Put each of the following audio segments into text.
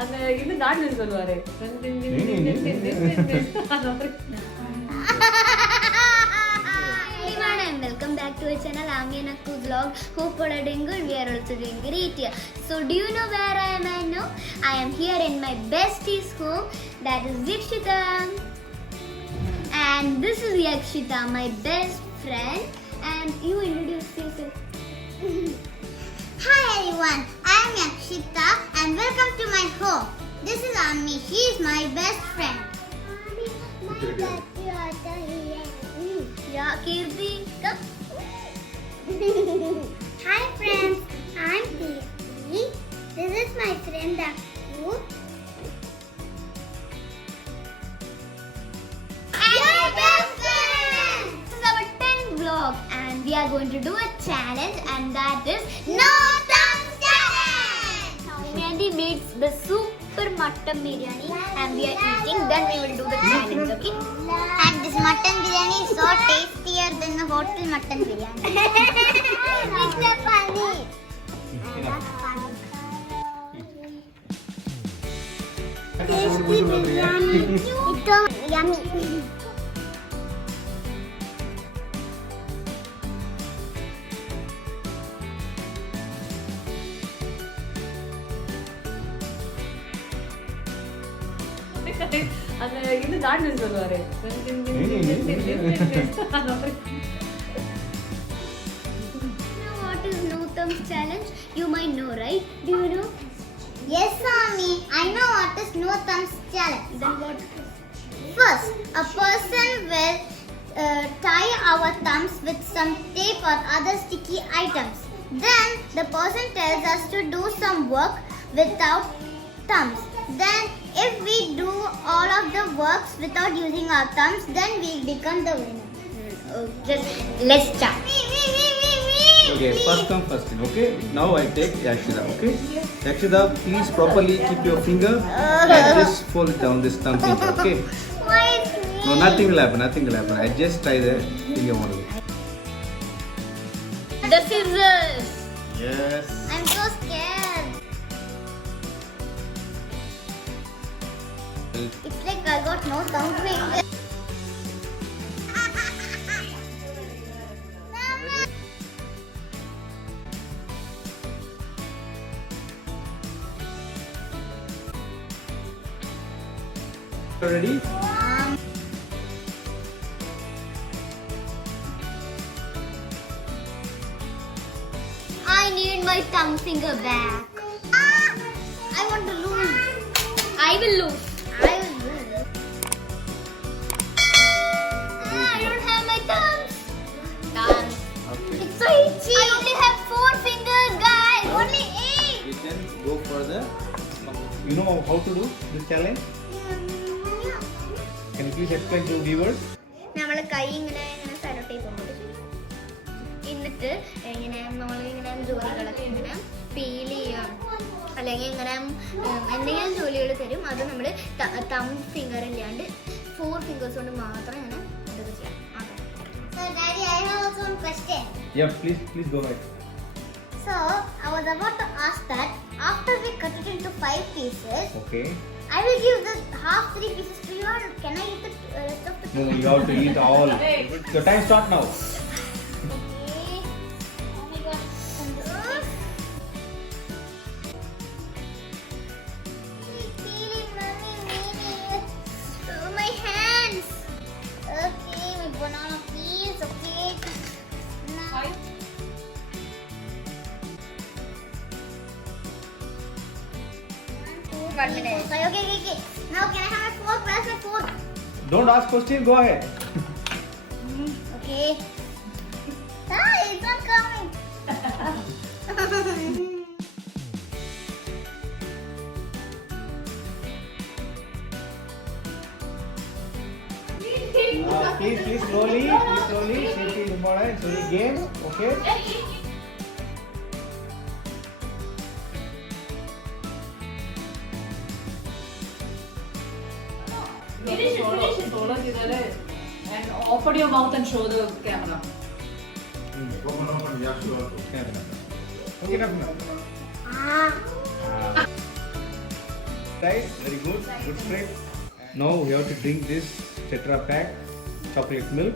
அந்த இது டான்ஸ் சொல்லுவாரு. Welcome back to our channel. I'm Yanakku vlog. Hope you are doing good. We are also doing great here. So do you know where I am right now? I am here in my bestie's home. That is Yakshita. And this is Yakshita, my best friend. And you introduce yourself. Hi everyone, I am Yakshita and welcome to my home. This is Ami, she is my best friend. Yeah, Kirti, come. Hi friends, I am Kirti. This is my friend Akku. And my best friend. This is our 10th vlog and we are going to do a challenge and that is No Thumbs Challenge. Mandy made the super mutton biryani and we are eating, then we will do the challenge, okay? And this mutton biryani is so tastier than the hotel mutton biryani. Mr. Pani. Tasty biryani. It's so yummy. அந்த இது dance சொல்லுவாரு. What is no thumbs challenge? You might know, right? Do you know? Yes, Swami. I know what is no thumbs challenge. Then what? First, a person will tie our thumbs with some tape or other sticky items. Then the person tells us to do some work without thumbs. Then if we do all of the works without using our thumbs, then we become the winner. Just let's start. Okay, first come first thing, okay? Now I take Yakshita, okay? Yakshita, please properly keep your finger and just fold it down this thumb finger, okay? Why is me? No, nothing will happen. I just try the finger only. The scissors. Yes. I'm so scared. It's like I got no thumb finger. Ready? I need my thumb finger back. I want to lose. I will lose. I will lose. I don't have my thumbs. Thumbs. Okay. It's so itchy. I only have 4 fingers, guys. Only 8. We can go for the... You know how to do this challenge? Can you please explain to viewers? നമ്മളെ കൈ ഇങ്ങനെ sello tape കൊണ്ട് എന്നിട്ട് ഇങ്ങനെ നമ്മളിങ്ങനെ ജോലികളൊക്കെ ഇങ്ങനെ peel ചെയ്യാം അല്ലെങ്കിൽ ഇങ്ങനെ എന്തെങ്കിലും ജോലികൾ തരും അത് നമ്മൾ തം ഫിംഗർ ഇല്ലാണ്ട് 4 ഫിംഗേഴ്സ് കൊണ്ട് മാത്രം ഇങ്ങനെ ഇതൊക്കെ ചെയ്യാം. So, Daddy, I have also one question. Yeah, please go ahead. So, I was about to ask that after we cut it into 5 pieces, Okay. I will give the half 3 pieces to you, or can I eat the rest of the No, you have to eat all. Your time start now. Okay. Oh my God. Feeling, mommy, my hands. Okay, my banana piece. Okay. Now. 1 minute. Okay. Now can I have my fork? Where's my fork? Don't ask question, go ahead. Okay. Ah, it's not coming. Please slowly. Safety is important. So the game, okay? Finish it. And open your mouth and show the camera. Open. Yeah, sure. Okay, enough. Ah. tight. Very good. Good straight. Now we have to drink this Tetra Pak chocolate milk.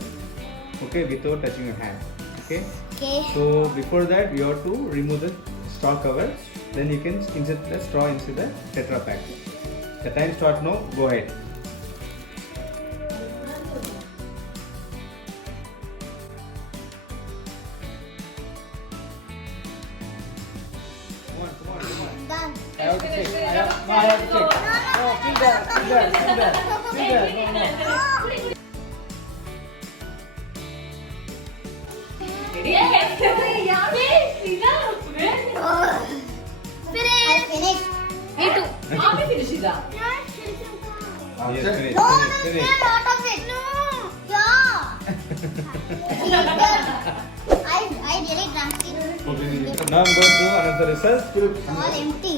Okay, without touching your hand. Okay. Okay. So before that, you have to remove the straw cover. Then you can insert the straw into the Tetra Pak. The time starts now. Go ahead. Come on. Done. I have to check. I have to check. No, still there. Finish. I finished. Me too. Aami finish ചെയ്താ Yes, finish. No, Finish. there's Finish. still a lot of it. No. Yeah. I really drank it. Now I'm going to another result. All empty.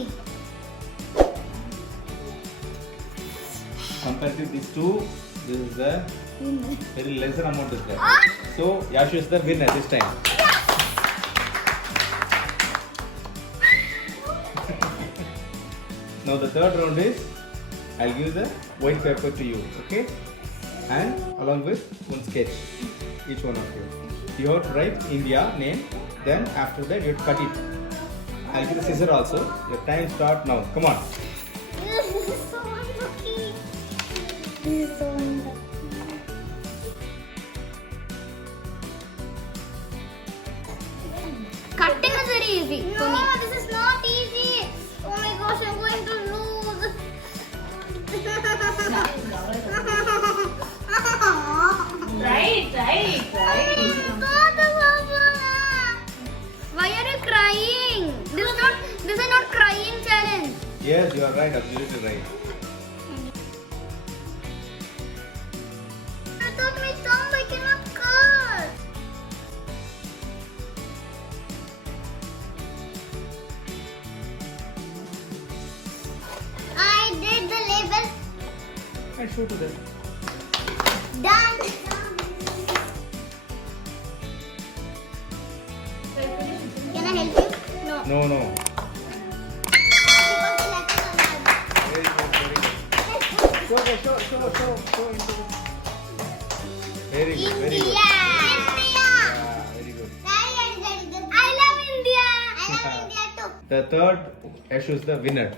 Compared to these two, this is the very lesser amount is there. So Yashu is the winner this time. Now the third round is I'll give the white paper to you, okay? And along with one sketch, each one of you. You have to write India name. Then after that you have to cut it. I'll give the scissor also. Your time start now. Come on. This is so unlucky. This is so unlucky. Cutting is very easy for No, me. this is not easy. Oh my gosh, I'm going to lose. right. Why are you crying? This is not crying challenge. Yes, you are right. Absolutely right. I thought my thumb I cannot cut. I did the label. And show to them. Done. Can I help you? No. No, no. Because the letters are not- Very good, very good. Show into the... Very good, very good. India. Yeah, very good. I love India. I love India too. The third Yashu is the winner.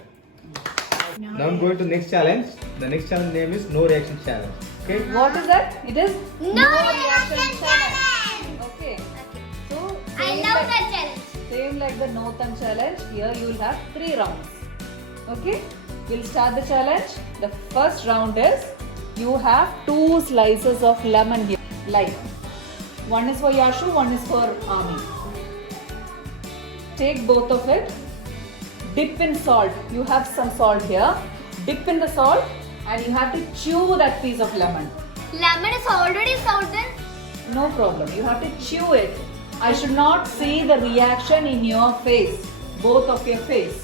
Now I'm going to next challenge. The next challenge name is no reaction challenge. Okay? What is that? It is No reaction challenge. Okay. So I same love like- that challenge. Same like the no thumb challenge. Here you will have 3 rounds. Okay. We'll start the challenge. The first round is you have 2 slices of lemon here. Like one is for Yashu, one is for Ami. Take both of it. Dip in salt. You have some salt here. Dip in the salt and you have to chew that piece of lemon. Lemon is already salted. No problem. You have to chew it. I should not see the reaction in your face. Both of your face.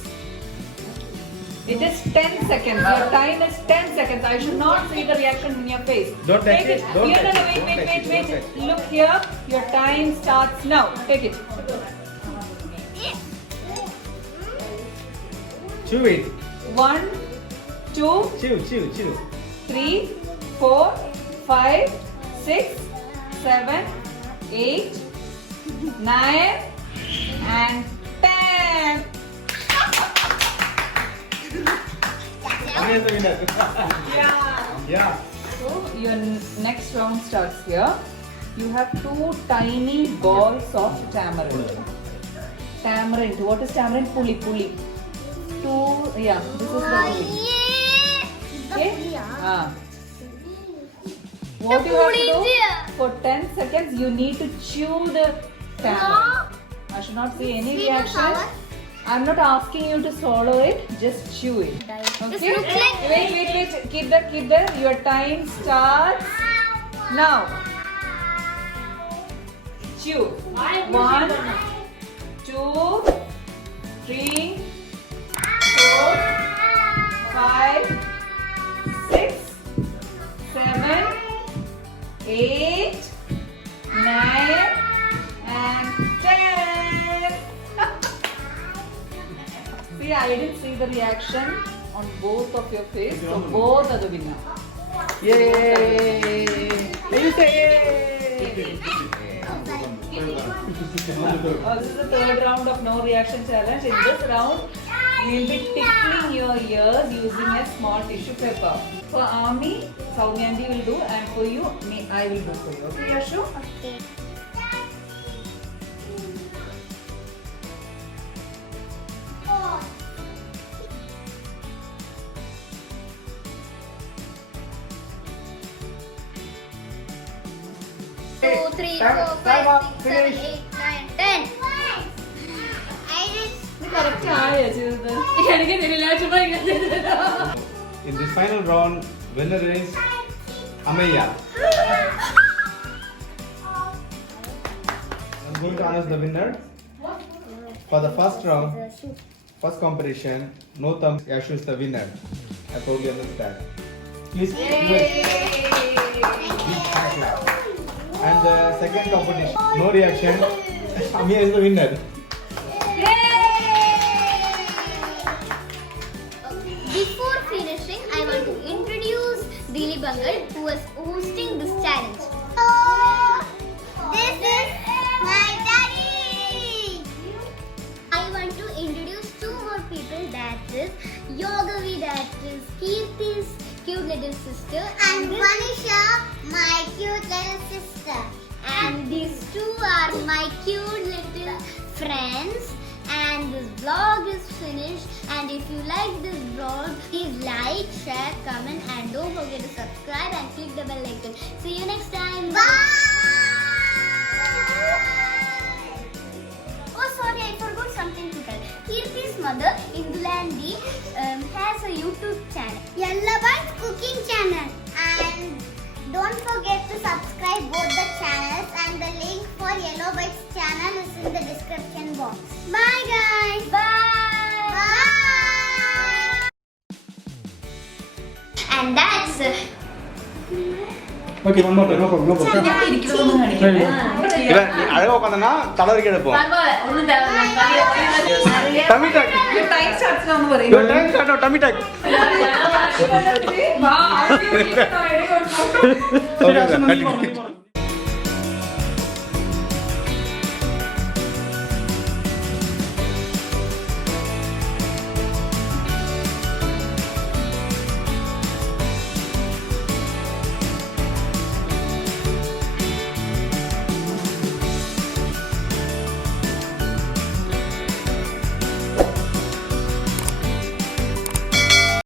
It is 10 seconds. Your time is 10 seconds. I should not see the reaction in your face. Don't touch Take it. Don't Here, touch no, it. wait, Don't wait, touch wait, it. wait. Don't touch it. Look here. Your time starts now. Take it. Chew it. 1, 2, Chew. 3, 4, 5, 6, 7, 8, 9, and 10. Who is the winner? Yeah. Yeah. So your next round starts here. You have 2 tiny balls of tamarind. Tamarind. What is tamarind? Puli. 2. Yeah. This is the puli. Okay. What you have to do for 10 seconds? You need to chew the tamarind. I should not see any Sweet and reaction. sour? I'm not asking you to swallow it. Just chew it. Okay. looks like- Wait. Keep that. Your time starts now. Chew. 1, 2, 3, 4, 5, 6, 7, 8, 9, and 10. See, I didn't see the reaction. on both of your face. So both are the winner. Yay! You say yay! This is the third round of no reaction challenge. In this round, we will be tickling your ears using a small tissue paper. For Ami, Soumyandi will do, and for you, I will do for you. Okay, Yashu? Okay. Two, three, Time- four, time up. 5, 6, 7, Finish. 8, 9, 10. I just Correct. In this final round, winner is Ameya. I'm going to announce the winner. For the first round, first competition, no thumbs, Yashu is the winner. I totally understand. Please do it. And the second competition, no reaction, Ameya is the winner. Before finishing, I want to introduce Dili Bangal, who is hosting this challenge. this is my daddy. I want to introduce two more people, that is Yogavi, that is Kirti's cute little sister, And this- Vanisha, my cute little sister. and these two are my cute little friends. And this vlog is finished, and if you like this vlog, please like, share, comment, and don't forget to subscribe and click the bell icon. See you next time. Bye. Oh, sorry, I forgot something to tell. Kirti's mother, Indulandi, has a YouTube channel. Yallaby's cooking channel. And don't forget to subscribe both the channels, and the link for Yellow Bites channel is in the description box. Bye guys. Bye. Bye. And that's Okay, one more time, no problem, no problem. இவன் நீ அழகா உட்காந்தனா தலவரிக்கு எடுப்போம் டமி டாக் Time starts now, no worry. Your time start now டமி டாக் Wow, ஓகே